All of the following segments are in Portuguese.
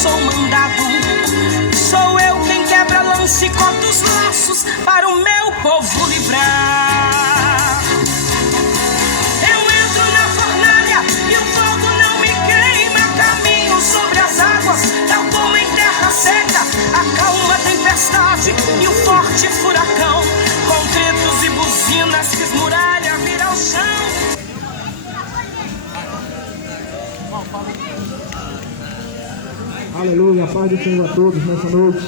sou mandado. Sou eu quem quebra, lança e corta os laços para o meu povo livrar. Eu entro na fornalha e o fogo não me queima. Caminho sobre as águas, tal como em terra seca. Acalma a tempestade e o forte furacão. Com gritos e buzinas fiz muralha vir ao chão. Aleluia, a paz do Senhor a todos nessa noite.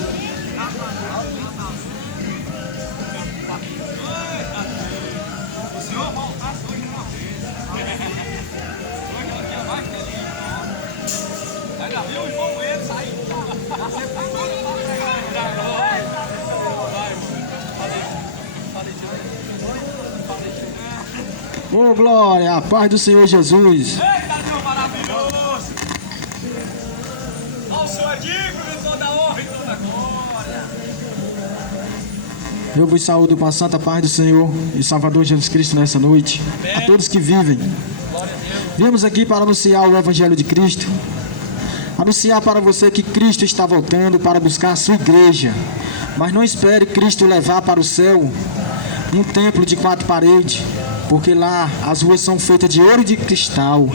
Oh, glória, a paz do Senhor Jesus. Eu vos saúdo com a santa paz do Senhor e Salvador Jesus Cristo nessa noite. A todos que vivem. Viemos aqui para anunciar o Evangelho de Cristo. Anunciar para você que Cristo está voltando para buscar a sua igreja. Mas não espere Cristo levar para o céu um templo de 4 paredes, porque lá as ruas são feitas de ouro e de cristal,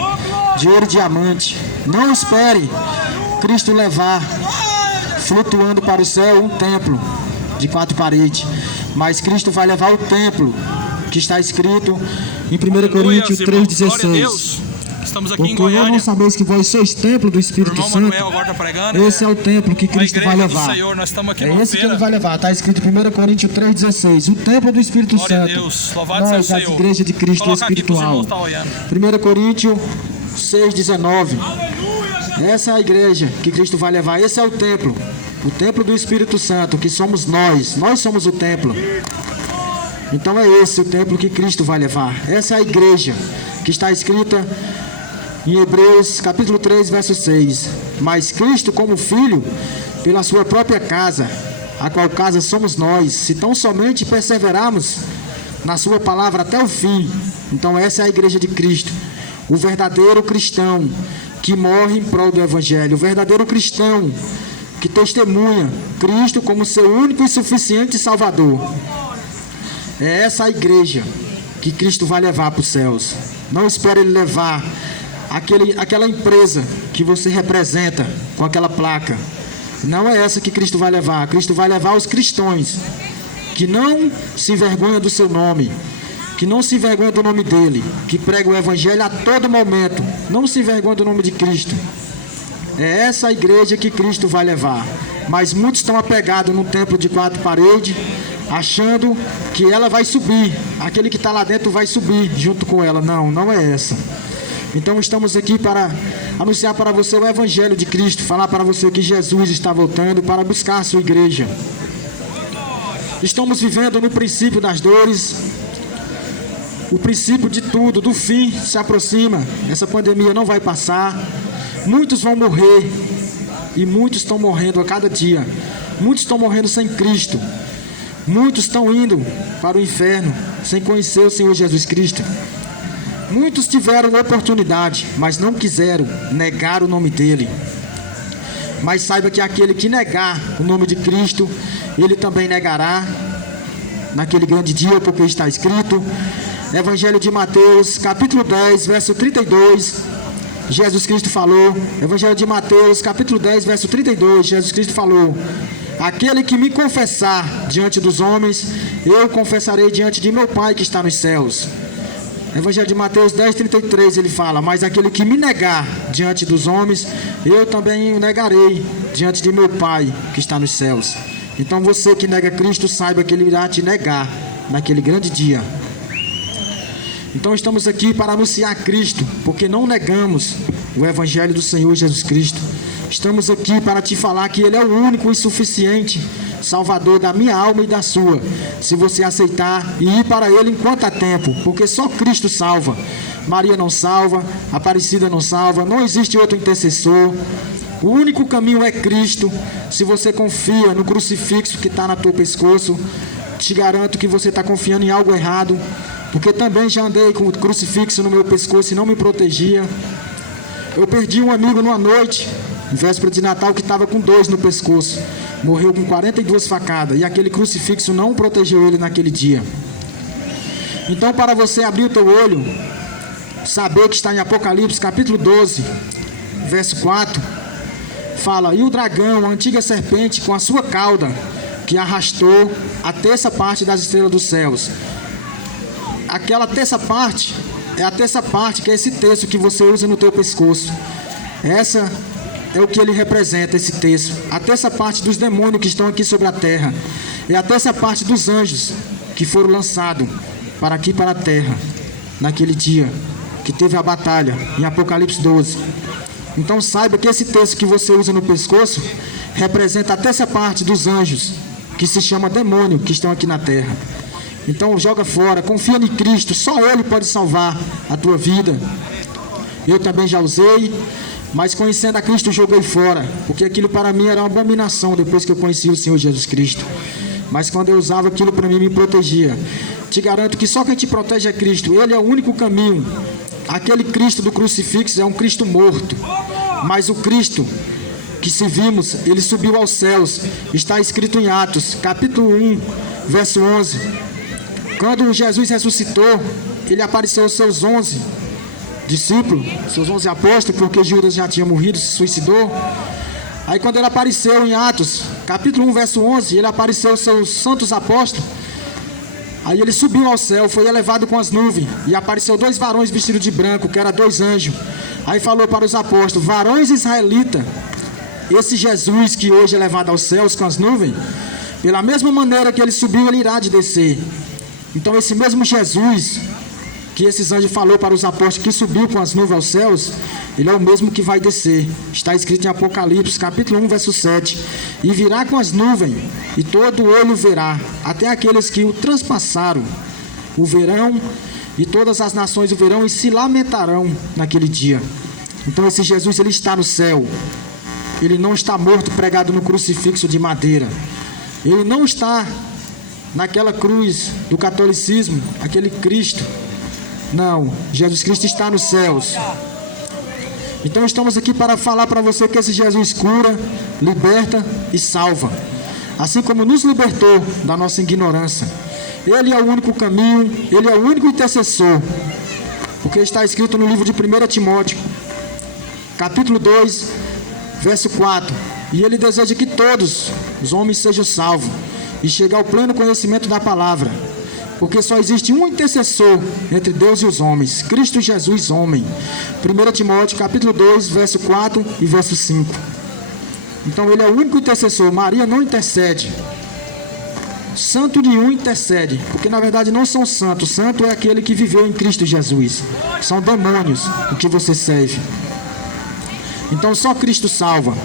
de ouro e diamante. Não espere Cristo levar flutuando para o céu um templo de 4 paredes, mas Cristo vai levar o templo que está escrito em 1 Coríntios 3,16. Estamos aqui porque em Goiânia. não sabeis que vós sois templo do Espírito Santo. Manuel agora tá pregando, esse é o templo que Cristo vai levar. Senhor, nós estamos aqui é esse que ele vai levar. Está escrito em 1 Coríntios 3,16. O templo do Espírito Glória Santo. A Deus. Louvado Nós, seja o as Senhor. igrejas de Cristo Coloca espiritual. aqui, tá 1 Coríntios 6,19. Essa é a igreja que Cristo vai levar. Esse é o templo. O templo do Espírito Santo, que somos nós. Nós somos o templo. Então é esse o templo que Cristo vai levar. Essa é a igreja que está escrita em Hebreus capítulo 3, verso 6. Mas Cristo como Filho, pela sua própria casa, a qual casa somos nós, se tão somente perseverarmos na sua palavra até o fim. Então essa é a igreja de Cristo. O verdadeiro cristão que morre em prol do Evangelho. O verdadeiro cristão que testemunha Cristo como seu único e suficiente Salvador. É essa a igreja que Cristo vai levar para os céus. Não espere Ele levar aquela empresa que você representa com aquela placa. Não é essa que Cristo vai levar. Cristo vai levar os cristãos que não se envergonham do seu nome, que não se envergonham do nome dele, que pregam o Evangelho a todo momento, não se envergonham do nome de Cristo. É essa a igreja que Cristo vai levar. Mas muitos estão apegados num templo de 4 paredes, achando que ela vai subir. Aquele que está lá dentro vai subir junto com ela. Não, não é essa. Então estamos aqui para anunciar para você o Evangelho de Cristo, falar para você que Jesus está voltando para buscar a sua igreja. Estamos vivendo no princípio das dores. O princípio de tudo, do fim, se aproxima. Essa pandemia não vai passar. Muitos vão morrer. E muitos estão morrendo a cada dia. Muitos estão morrendo sem Cristo. Muitos estão indo para o inferno sem conhecer o Senhor Jesus Cristo. Muitos tiveram oportunidade, mas não quiseram negar o nome dele. Mas saiba que aquele que negar o nome de Cristo, ele também negará naquele grande dia, porque está escrito, Evangelho de Mateus, capítulo 10, verso 32, Jesus Cristo falou, Evangelho de Mateus, capítulo 10, verso 32, Jesus Cristo falou, aquele que me confessar diante dos homens, eu confessarei diante de meu Pai que está nos céus. Evangelho de Mateus 10, 33, ele fala, mas aquele que me negar diante dos homens, eu também o negarei diante de meu Pai que está nos céus. Então você que nega Cristo, saiba que Ele irá te negar naquele grande dia. Então estamos aqui para anunciar Cristo, porque não negamos o Evangelho do Senhor Jesus Cristo. Estamos aqui para te falar que Ele é o único e suficiente Salvador da minha alma e da sua, se você aceitar e ir para Ele enquanto há tempo, porque só Cristo salva. Maria não salva, Aparecida não salva, não existe outro intercessor. O único caminho é Cristo. Se você confia no crucifixo que está no teu pescoço, te garanto que você está confiando em algo errado, porque também já andei com o crucifixo no meu pescoço e não me protegia. Eu perdi um amigo numa noite em véspera de Natal, que estava com 2 no pescoço. Morreu com 42 facadas. E aquele crucifixo não protegeu ele naquele dia. Então, para você abrir o teu olho, saber que está em Apocalipse, capítulo 12, verso 4, fala: e o dragão, a antiga serpente, com a sua cauda, que arrastou a terça parte das estrelas dos céus. Aquela terça parte é a terça parte, que é esse terço que você usa no teu pescoço. Essa é o que ele representa, esse terço. A terça parte dos demônios que estão aqui sobre a terra. É a terça parte dos anjos que foram lançados para aqui, para a terra, naquele dia que teve a batalha, em Apocalipse 12. Então saiba que esse terço que você usa no pescoço representa a terça parte dos anjos, que se chama demônio, que estão aqui na terra. Então joga fora, confia em Cristo, só Ele pode salvar a tua vida. Eu também já usei, mas conhecendo a Cristo joguei fora, porque aquilo para mim era uma abominação depois que eu conheci o Senhor Jesus Cristo. Mas quando eu usava aquilo, para mim me protegia. Te garanto que só quem te protege é Cristo. Ele é o único caminho. Aquele Cristo do crucifixo é um Cristo morto, mas o Cristo que se vimos, ele subiu aos céus. Está escrito em Atos, capítulo 1, verso 11. Quando Jesus ressuscitou, ele apareceu aos seus 11 discípulos, seus 11 apóstolos, porque Judas já tinha morrido, se suicidou. Aí quando ele apareceu em Atos, capítulo 1, verso 11, ele apareceu aos seus santos apóstolos. Aí ele subiu ao céu, foi elevado com as nuvens, e apareceu 2 varões vestidos de branco, que eram 2 anjos. Aí falou para os apóstolos: varões israelitas, esse Jesus que hoje é levado aos céus com as nuvens, pela mesma maneira que ele subiu, ele irá de descer. Então esse mesmo Jesus que esses anjos falou para os apóstolos, que subiu com as nuvens aos céus, ele é o mesmo que vai descer. Está escrito em Apocalipse, capítulo 1, verso 7. E virá com as nuvens, e todo olho verá, até aqueles que o transpassaram, o verão, e todas as nações o verão, e se lamentarão naquele dia. Então esse Jesus, ele está no céu. Ele não está morto, pregado no crucifixo de madeira. Ele não está naquela cruz do catolicismo, aquele Cristo. Não, Jesus Cristo está nos céus. Então estamos aqui para falar para você que esse Jesus cura, liberta e salva. Assim como nos libertou da nossa ignorância. Ele é o único caminho, ele é o único intercessor. Porque está escrito no livro de 1 Timóteo, capítulo 2, verso 4. E ele deseja que todos os homens sejam salvos e chegar ao pleno conhecimento da palavra. Porque só existe um intercessor entre Deus e os homens, Cristo Jesus, homem. 1 Timóteo, capítulo 2, verso 4 e verso 5. Então ele é o único intercessor. Maria não intercede. Santo nenhum intercede, porque na verdade não são santos. Santo é aquele que viveu em Cristo Jesus. São demônios o que você serve. Então só Cristo salva.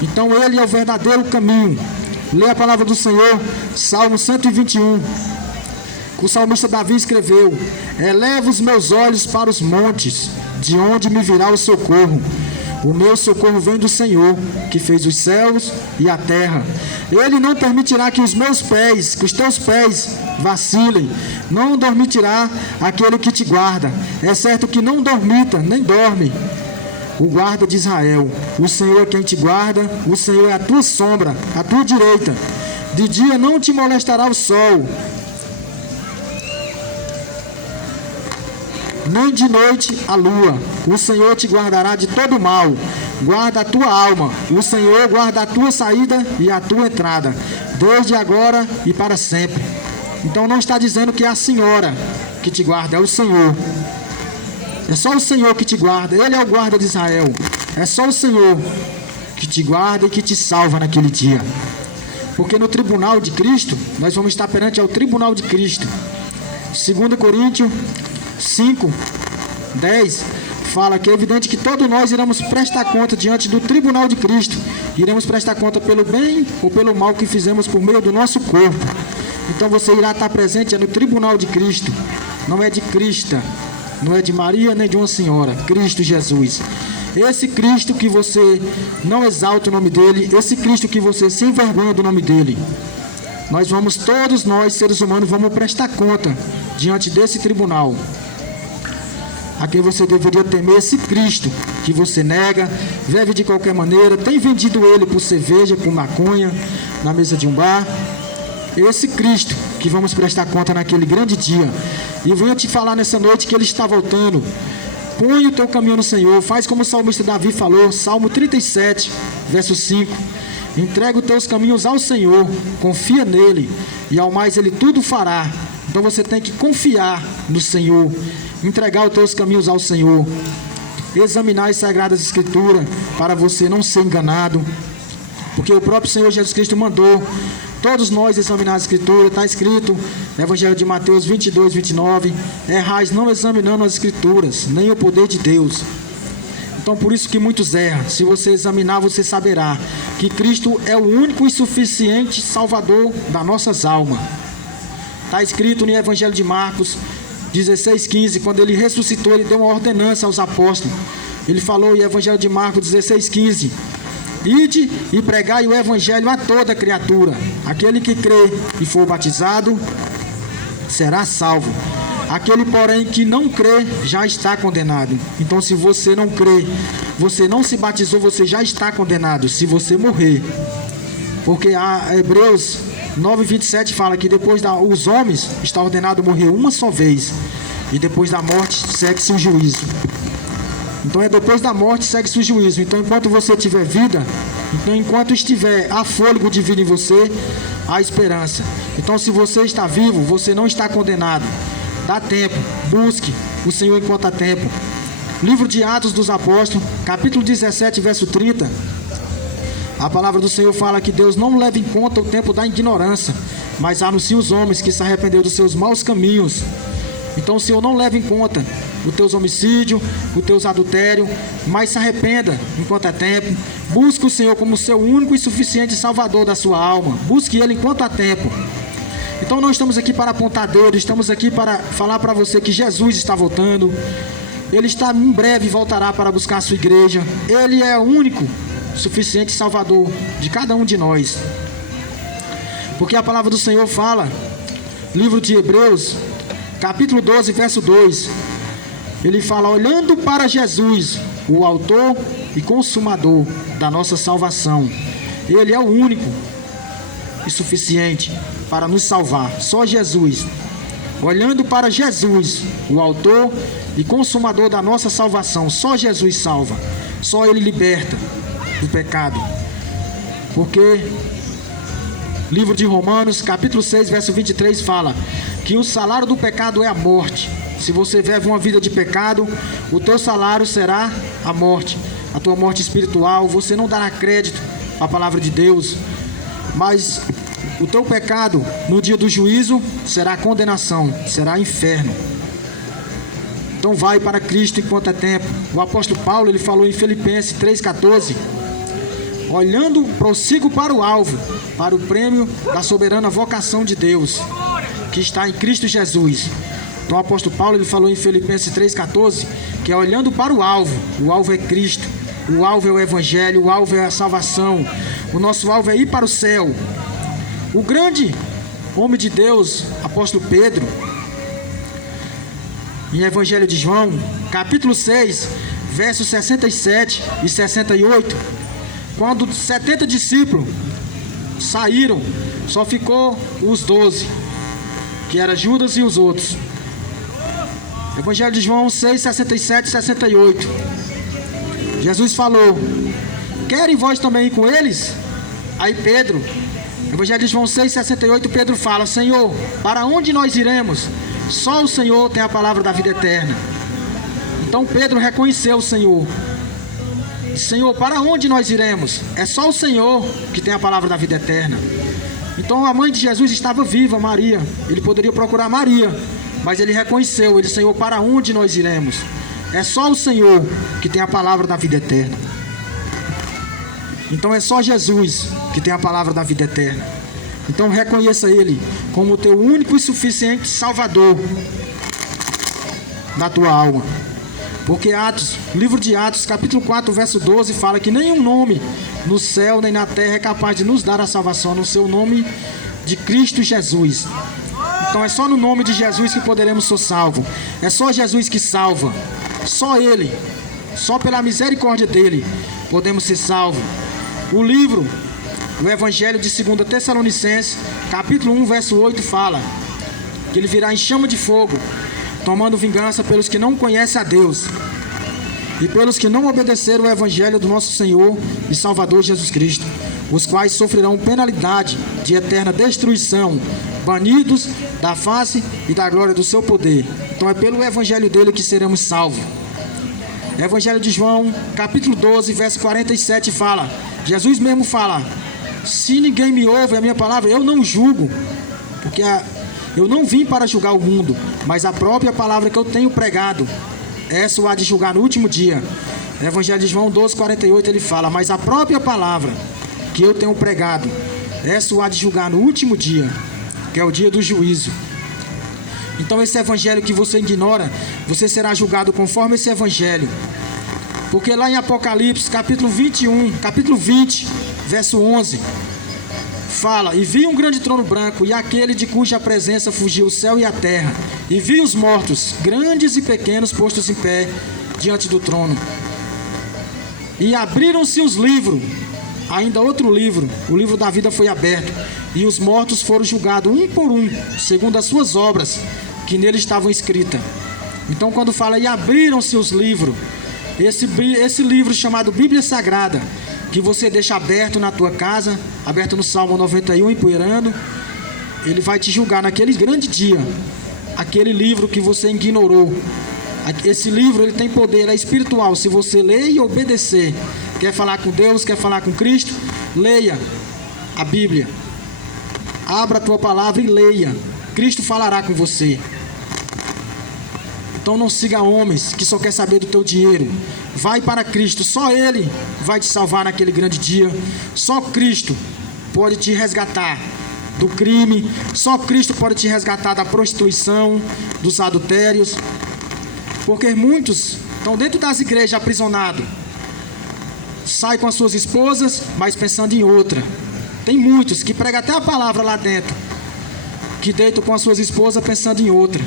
Então ele é o verdadeiro caminho. Lê a palavra do Senhor, Salmo 121. O salmista Davi escreveu: eleva os meus olhos para os montes, de onde me virá o socorro. O meu socorro vem do Senhor, que fez os céus e a terra. Ele não permitirá que os teus pés vacilem. Não dormitirá aquele que te guarda. É certo que não dormita, nem dorme o guarda de Israel. O Senhor é quem te guarda, o Senhor é a tua sombra, a tua direita. De dia não te molestará o sol, nem de noite a lua. O Senhor te guardará de todo mal. Guarda a tua alma. O Senhor guarda a tua saída e a tua entrada, desde agora e para sempre. Então não está dizendo que é a senhora que te guarda, é o Senhor. É só o Senhor que te guarda. Ele é o guarda de Israel. É só o Senhor que te guarda e que te salva naquele dia. Porque no tribunal de Cristo, nós vamos estar perante ao tribunal de Cristo. 2 Coríntios 5, 10 fala que é evidente que todos nós iremos prestar conta diante do tribunal de Cristo. Iremos prestar conta pelo bem ou pelo mal que fizemos por meio do nosso corpo. Então você irá estar presente no tribunal de Cristo. Não é de Crista, não é de Maria nem de uma senhora. Cristo Jesus. Esse Cristo que você não exalta o nome dele, esse Cristo que você se envergonha do nome dele. Todos nós, seres humanos, vamos prestar conta diante desse tribunal. A quem você deveria temer esse Cristo, que você nega, vive de qualquer maneira, tem vendido ele por cerveja, por maconha, na mesa de um bar. Esse Cristo que vamos prestar conta naquele grande dia. E eu venho te falar nessa noite que ele está voltando. Põe o teu caminho no Senhor, faz como o salmista Davi falou, Salmo 37, verso 5. Entrega os teus caminhos ao Senhor, confia nele, e ao mais ele tudo fará. Então você tem que confiar no Senhor, entregar os teus caminhos ao Senhor, examinar as Sagradas Escrituras para você não ser enganado, porque o próprio Senhor Jesus Cristo mandou todos nós examinar a Escritura. Está escrito no Evangelho de Mateus 22, 29, errais não examinando as Escrituras, nem o poder de Deus. Então por isso que muitos erram. Se você examinar, você saberá que Cristo é o único e suficiente Salvador das nossas almas. Está escrito no Evangelho de Marcos 16, 15, quando ele ressuscitou, ele deu uma ordenança aos apóstolos. Ele falou em Evangelho de Marcos 16, 15: ide e pregai o Evangelho a toda criatura. Aquele que crê e for batizado será salvo. Aquele, porém, que não crê já está condenado. Então, se você não crê, você não se batizou, você já está condenado, se você morrer. Porque a Hebreus 9:27 fala que depois os homens está ordenado morrer uma só vez, e depois da morte segue-se o juízo. Então depois da morte segue-se o juízo. Então enquanto você tiver vida, então enquanto estiver há fôlego de vida em você, há esperança. Então se você está vivo, você não está condenado. Dá tempo, busque o Senhor enquanto há tempo. Livro de Atos dos Apóstolos, capítulo 17, verso 30. A palavra do Senhor fala que Deus não leva em conta o tempo da ignorância, mas anuncia os homens que se arrependeram dos seus maus caminhos. Então o Senhor não leva em conta os teus homicídios, os teus adultérios, mas se arrependa enquanto é tempo. Busque o Senhor como seu único e suficiente Salvador da sua alma. Busque Ele enquanto há tempo. Então não estamos aqui para apontar dedo, estamos aqui para falar para você que Jesus está voltando. Ele está em breve, voltará para buscar a sua igreja. Ele é o único suficiente Salvador de cada um de nós. Porque a palavra do Senhor fala, livro de Hebreus, capítulo 12, verso 2, ele fala: olhando para Jesus, o autor e consumador da nossa salvação. Ele é o único e suficiente para nos salvar, só Jesus. Olhando para Jesus, o autor e consumador da nossa salvação, só Jesus salva, só Ele liberta do pecado. Porque livro de Romanos, capítulo 6, verso 23 fala que o salário do pecado é a morte. Se você vive uma vida de pecado, o teu salário será a morte, a tua morte espiritual. Você não dará crédito à palavra de Deus, mas o teu pecado no dia do juízo será condenação, será inferno. Então vai para Cristo enquanto é tempo. O apóstolo Paulo, ele falou em Filipenses 3,14: olhando, prossigo para o alvo, para o prêmio da soberana vocação de Deus, que está em Cristo Jesus. Então o apóstolo Paulo, ele falou em Filipenses 3,14, que é olhando para o alvo é Cristo, o alvo é o Evangelho, o alvo é a salvação, o nosso alvo é ir para o céu. O grande homem de Deus, apóstolo Pedro, em Evangelho de João, capítulo 6, versos 67 e 68, quando 70 discípulos saíram, só ficou os 12, que era Judas e os outros. Evangelho de João 6, 67 e 68. Jesus falou: querem vós também ir com eles? Aí Pedro, Evangelho de João 6, 68, Pedro fala: Senhor, para onde nós iremos? Só o Senhor tem a palavra da vida eterna. Então Pedro reconheceu o Senhor. Senhor, para onde nós iremos? É só o Senhor que tem a palavra da vida eterna. Então a mãe de Jesus estava viva, Maria. Ele poderia procurar Maria, mas ele reconheceu, ele: Senhor, para onde nós iremos? É só o Senhor que tem a palavra da vida eterna. Então é só Jesus que tem a palavra da vida eterna. Então reconheça Ele como o teu único e suficiente Salvador da tua alma. Porque Atos, livro de Atos, capítulo 4, verso 12, fala que nenhum nome no céu nem na terra é capaz de nos dar a salvação, no seu nome de Cristo Jesus. Então é só no nome de Jesus que poderemos ser salvos. É só Jesus que salva. Só Ele Só pela misericórdia dele podemos ser salvos. O livro, o Evangelho de 2 Tessalonicenses, capítulo 1, verso 8, fala que ele virá em chama de fogo, tomando vingança pelos que não conhecem a Deus e pelos que não obedeceram o Evangelho do nosso Senhor e Salvador Jesus Cristo, os quais sofrerão penalidade de eterna destruição, banidos da face e da glória do seu poder. Então é pelo Evangelho dele que seremos salvos. Evangelho de João, capítulo 12, verso 47 fala, Jesus mesmo fala, se ninguém me ouve a minha palavra, eu não julgo, porque eu não vim para julgar o mundo, mas a própria palavra que eu tenho pregado, essa o há de julgar no último dia. Evangelho de João 12, 48 ele fala, mas a própria palavra que eu tenho pregado, essa o há de julgar no último dia, que é o dia do juízo. Então esse evangelho que você ignora, você será julgado conforme esse evangelho. Porque lá em Apocalipse, capítulo 20, verso 11, fala, e vi um grande trono branco, e aquele de cuja presença fugiu o céu e a terra, e vi os mortos, grandes e pequenos, postos em pé diante do trono. E abriram-se os livros, ainda outro livro, o livro da vida foi aberto, e os mortos foram julgados um por um, segundo as suas obras, que nele estavam escritas. Então quando fala, e abriram-se os livros, esse livro chamado Bíblia Sagrada, que você deixa aberto na tua casa, aberto no Salmo 91, empoeirando, ele vai te julgar naquele grande dia, aquele livro que você ignorou. Esse livro ele tem poder, é espiritual, se você ler e obedecer. Quer falar com Deus, quer falar com Cristo, leia a Bíblia, abra a tua palavra e leia, Cristo falará com você. Então não siga homens que só quer saber do teu dinheiro. Vai para Cristo, só Ele vai te salvar naquele grande dia. Só Cristo pode te resgatar do crime. Só Cristo pode te resgatar da prostituição, dos adultérios. Porque muitos estão dentro das igrejas aprisionados. Sai com as suas esposas, mas pensando em outra. Tem muitos que pregam até a palavra lá dentro, que deitam com as suas esposas pensando em outra.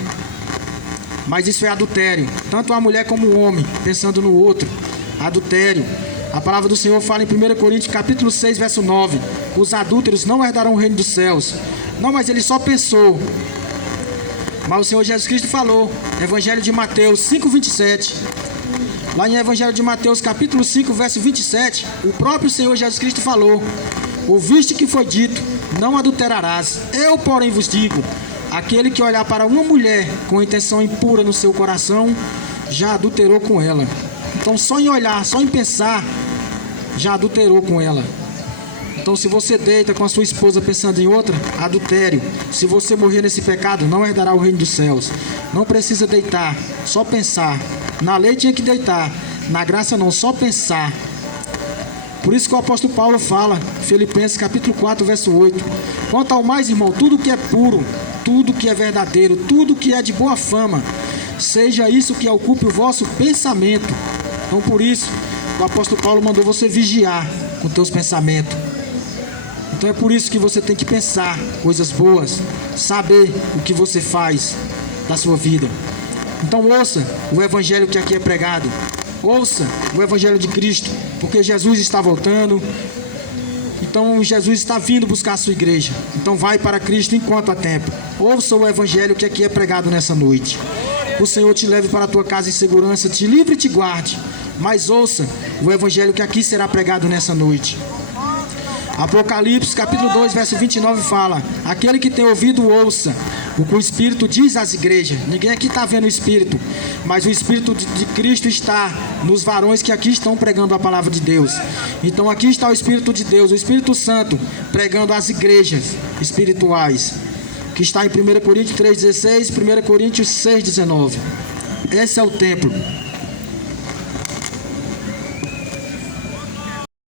Mas isso é adultério, tanto a mulher como o homem, pensando no outro, adultério. A palavra do Senhor fala em 1 Coríntios, capítulo 6, verso 9, os adúlteros não herdarão o reino dos céus. Não, mas ele só pensou. Mas o Senhor Jesus Cristo falou, Evangelho de Mateus 5, 27. Lá em Evangelho de Mateus, capítulo 5, verso 27, o próprio Senhor Jesus Cristo falou, ouviste que foi dito, não adulterarás. Eu, porém, vos digo, aquele que olhar para uma mulher com intenção impura no seu coração, já adulterou com ela. Então só em olhar, só em pensar, já adulterou com ela. Então se você deita com a sua esposa pensando em outra, adultério. Se você morrer nesse pecado, não herdará o reino dos céus. Não precisa deitar, só pensar. Na lei tinha que deitar, na graça não, só pensar. Por isso que o apóstolo Paulo fala, Filipenses capítulo 4, verso 8. Quanto ao mais, irmão, tudo que é puro, tudo que é verdadeiro, tudo que é de boa fama, seja isso que ocupe o vosso pensamento. Então por isso, o apóstolo Paulo mandou você vigiar com teus pensamentos. Então é por isso que você tem que pensar coisas boas, saber o que você faz da sua vida. Então ouça o evangelho que aqui é pregado. Ouça o evangelho de Cristo, porque Jesus está voltando. Então Jesus está vindo buscar a sua igreja. Então vai para Cristo enquanto há tempo. Ouça o evangelho que aqui é pregado nessa noite. O Senhor te leve para a tua casa em segurança, te livre e te guarde. Mas ouça o evangelho que aqui será pregado nessa noite. Apocalipse capítulo 2, verso 29 fala, aquele que tem ouvido ouça o que o Espírito diz às igrejas. Ninguém aqui está vendo o Espírito, mas o Espírito de Cristo está nos varões que aqui estão pregando a palavra de Deus. Então aqui está o Espírito de Deus, o Espírito Santo, pregando às igrejas espirituais, que está em 1 Coríntios 3,16, 1 Coríntios 6,19. Esse é o templo.